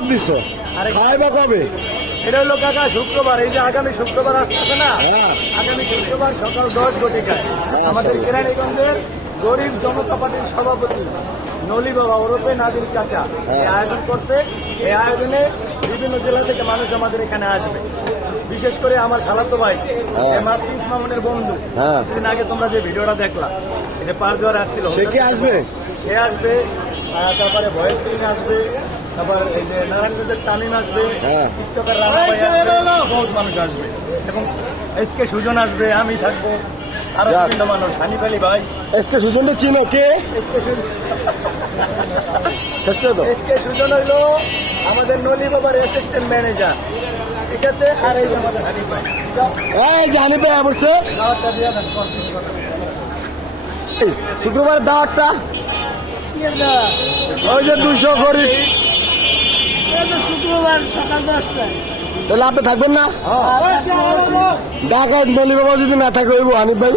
দাওয়াত দিছো? খাইবা কবে? এটা হলো কাকা শুক্রবার এই যে আগামী শুক্রবার আসতেছে না? হ্যাঁ। আগামী শুক্রবার সকাল দশ ঘটিকায় আমাদের কেরানীগঞ্জের গরিব জনতা পার্টির সভাপতি নলি বাবা ওরফে নাদিম চাচা এই আয়োজন করছে। এই আয়োজনে বিভিন্ন জেলা থেকে মানুষ আমাদের এখানে আসবে। বিশেষ করে আমার খালাতো ভাই মাতৃ ইসমামনের বন্ধু। হ্যাঁ। সেদিন আগে তোমরা যে ভিডিওটা দেখলা যে পাঁচ জোয়ার আসছিল। সে কি আসবে? সে আসবে তারপরে ভয়েস ক্লিন আসবে তারপর এই যে নারায়ণগঞ্জের তামিম আসবে হ্যাঁ। টিকটকার রানা ভাই আসবে বহুত মানুষ আসবে। এবং এস কে সুজন আসবে আমি থাকব। আরও। বিভিন্ন মানুষ হানিফ আলী ভাই। এসকে সুজনটা চিনো কে? এস কে সুজন শেষ করে দাও। এস কে সুজন হইল আমাদের নলি বাবার অ্যাসিস্ট্যান্ট ম্যানেজার ঠিক আছে? আর এই আমাদের হানিফ ভাই। এই ভাই কিছু কথা। এই, শুক্রবারের দাওয়াতটা? ওই যে দুশো গরিব। শুক্রবার সকাল দশটায়। তাহলে আপনি থাকবেন না? ঢাকায় বলি বাবা যদি না থাকে ওইব হানিফ ভাই।